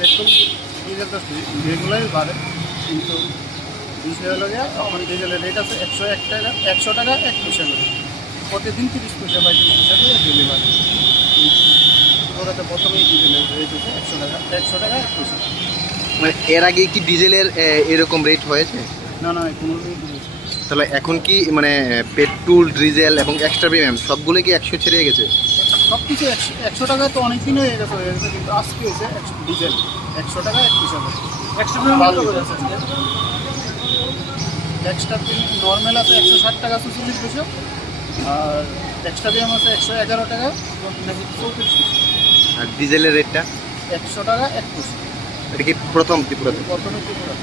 Petrol diesel তো রেগুলারই বাড়ে, কিন্তু বিষয় হলো গিয়ে এখন ডিজেলের রেট আছে 101 টাকা, 100 টাকা 1 পয়সা করে। প্রতিদিন 30 পয়সা বা 30 পয়সা করে ডেলি বাড়ে। ওটাতে প্রথমেই ডিজেলের রেট হচ্ছে 100 টাকা, 100 টাকা 1 পয়সা। মানে এর আগে কি ডিজেলের এরকম রেট হয়েছে? না না, কোনো রেট নেই। তাহলে এখন কি মানে পেট্রোল, ডিজেল এবং এক্সট্রা প্রিমিয়াম সবগুলো কি 100 ছেড়ে গেছে? সব কিছু 100 টাকায় তো অনেক দিন হয়ে গেছে, কিন্তু আজকে হয়েছে ডিজেল 100 টাকা 1 পয়সা করে। এক্সট্রা প্রিমিয়াম নর্মাল আছে 160 টাকা 46 পয়সা, আর এক্সট্রা প্রিমিয়াম আছে 111 টাকা 34 পয়সা। আর ডিজেলের রেটটা 100 টাকা 1 পয়সা। এটা কি প্রথম ত্রিপুরাতে? প্রথমে Tripura.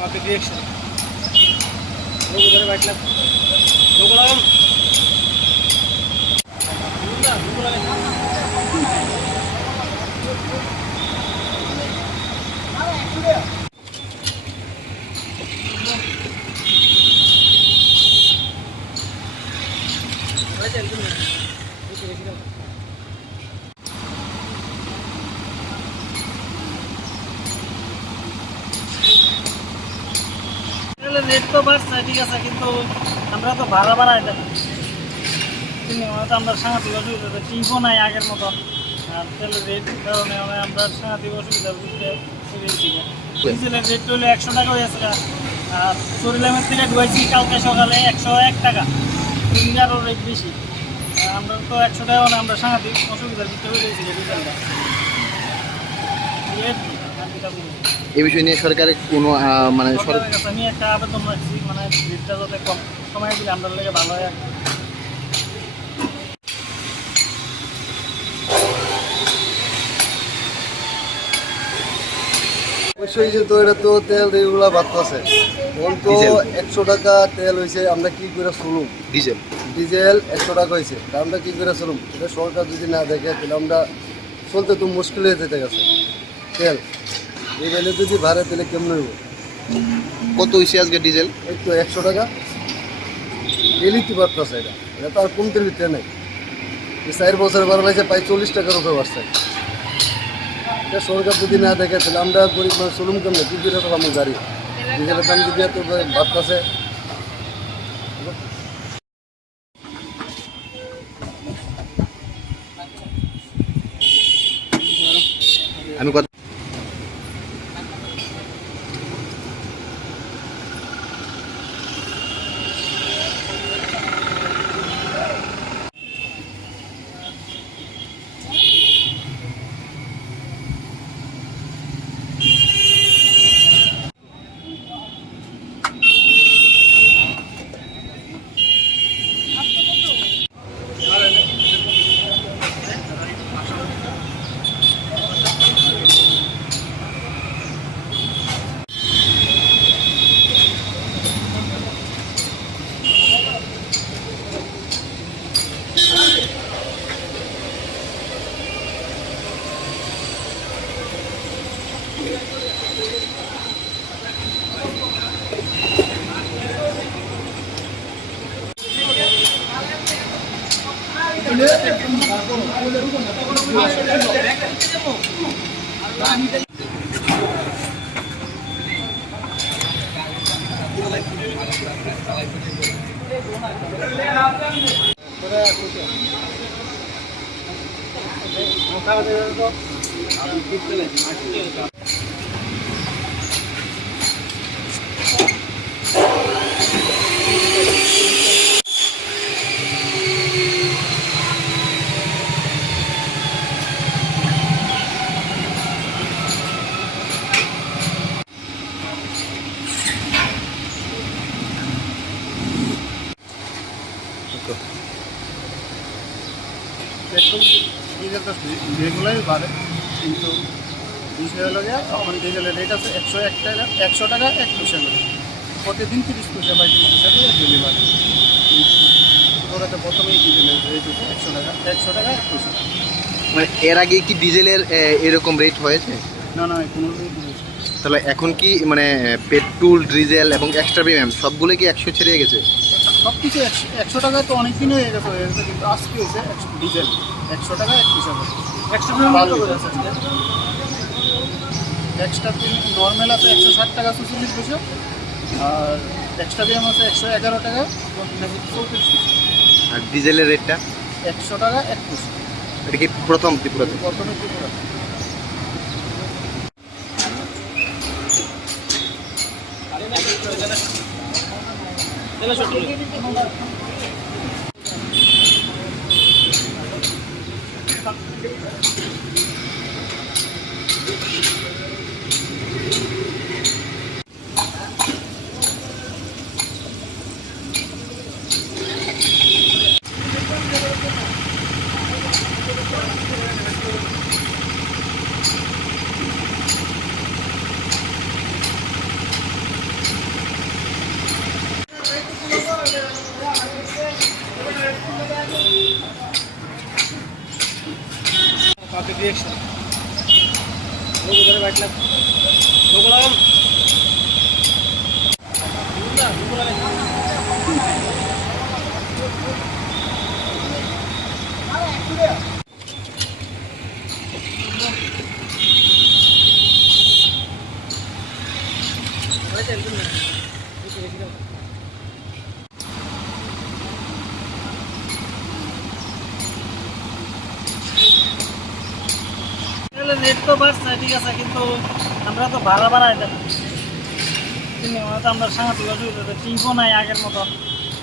Public reaction. Logo dari baiklah. Logo lagam. Logo lagam. Rate তো বাড়ছে ঠিক আছে, কিন্তু আমরা তো ভাড়া বাড়াই দেবো, আমরা সাংঘাতিক অসুবিধা, টিপও নাই আগের মতো, আর তেলের রেট কারণে আমরা সাংঘাতিক অসুবিধা বুঝতে পেরেছি। ডিজেলের রেট হলে 100 টাকা হয়েছে, আর চরিলামের থেকে ঢুয়েছি কালকে সকালে 101 টাকা, আরও রেট বেশি। আমরা তো 100 টাকা মানে আমরা সাংঘাতিক অসুবিধার বুঝতে পেরেছি ডিজেলটা। এই বিষয় নিয়ে সরকারের কোনো মানে সরকারের কাছে আমি একটা আবেদন রাখছি, মানে রেটটা যাতে কম সময় দিলে আমরা লেগে ভালো হয়। অবশ্যই যে তো এটা তো তেল এগুলা বাড়তেছে, এখন তো 100 টাকা তেল হয়েছে, আমরা কি করে চলুম? ডিজেল 100 টাকা হয়েছে, আমরা কি করে চলুম? এটা সরকার যদি না দেখে তাহলে আমরা চলতে তো মুশকিল হয়ে যেতে গেছে। তেল এই বেলে যদি ভাড়া তাহলে কেমন হইব? কত হয়েছে আজকে ডিজেল? এই তো 100 টাকা ডেলিতে বাড়তেছে, এটা তো আর কমতে নিতে নেই। 4 বছর বাড়াইছে প্রায় 40 টাকার উপরে বাড়ছে। এটা সরকার যদি না দেখে তাহলে আমরা গরিব মানুষ চলুম কেমন? কি করে তো আমার গাড়ি ডিজেলের দাম যদি এত বাড়তেছে। আমি কত পেট্রোল ডিজেল তো রেগুলারই বাড়ে, কিন্তু বিষয় হলো গিয়ে এখন ডিজেলের রেট আছে 100 টাকা 1 পয়সা করে, প্রতিদিন 30 পয়সা 35 পয়সা করে ডেলি বাড়ে। ওরা তো প্রথমেই ডিজেলের রেট হচ্ছে 100 টাকা 1 পয়সা। মানে এর আগে কি ডিজেলের এরকম রেট হয়েছে? না কোনো রেট নেই। তাহলে এখন কি মানে পেট্রোল ডিজেল এবং এক্সট্রা প্রিমিয়াম সবগুলো কি 100 ছেড়ে গেছে? সব কিছু 100 টাকা তো অনেক দিন হয়ে গেছে, কিন্তু আজকে হয়েছে ডিজেল 100 টাকা 1 পয়সা করে। এক্সট্রা নর্মাল আছে 160 টাকা 44 পয়সা, আর এক্সট্রা বিএম আছে 111 টাকা 34 পয়সা। আর ডিজেলের রেটটা 100 টাকা 1 পয়সা। এটা কি প্রথম ত্রিপুরাতে? প্রথমে ত্রিপুরা। काफी रिएक्शन लोग उधर बैठना लोग लगा রেট তো বাড়ছে ঠিক আছে, কিন্তু আমরা তো ভাড়া বাড়াই দেব, তো আমরা সাংঘাতিক অসুবিধা, টিপও নাই আগের মতন,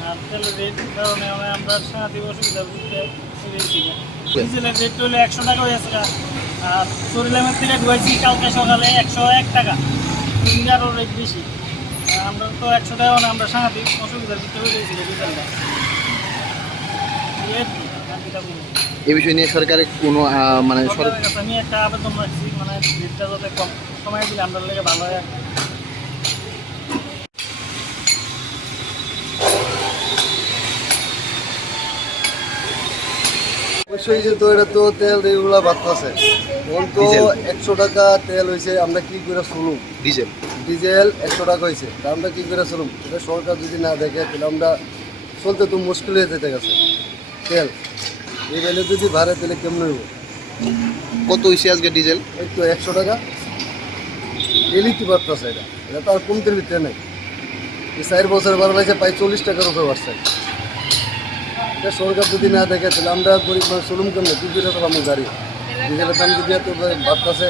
আর তেলের রেট কারণে আমরা সাংঘাতিক অসুবিধা বুঝতে পেরেছি। ডিজেলের রেট হলে 100 টাকা হয়েছে, আর চরিলামের থেকে ঢুয়েছি কালকে সকালে 101 টাকা, আরও রেট বেশি। আমরা তো 100 টাকা মানে আমরা সাংঘাতিক অসুবিধার ভিতরে পেরেছি ডিজেলটা। এই বিষয় নিয়ে সরকারের কোনো মানে সরকারের কাছে আমি একটা আবেদন রাখছি, মানে রেটটা যাতে কম সময় দিলে আমরা লেগে ভালো হয়। অবশ্যই যে তো এটা তো তেল রেগুলার বাড়তেছে, এখন তো ডিজেল। 100 টাকা তেল হয়েছে, আমরা কি করে চলুম? ডিজেল ডিজেল 100 টাকা হয়েছে, তা আমরা কি করে চলুম? এটা সরকার যদি না দেখে তাহলে আমরা চলতে তো মুশকিল হয়ে যেতে গেছে। তেল এই বেলে যদি ভাড়ে তাহলে কেমন হইব? কত হয়েছে আজকে ডিজেল? এই তো 100 টাকা ডেলি কি বাড়তেছে, এটা তো আর কমতির ভিতরে নেই। এই 4 বছর বাড়া লাগছে প্রায় 40 টাকার উপরে বাড়ছে। এটা সরকার যদি না দেখে তাহলে আমরা গরিব মানুষ চলুম কেমন? কি করে চালাম গাড়ি? ডিজেলের দাম যদি এত বাড়তেছে,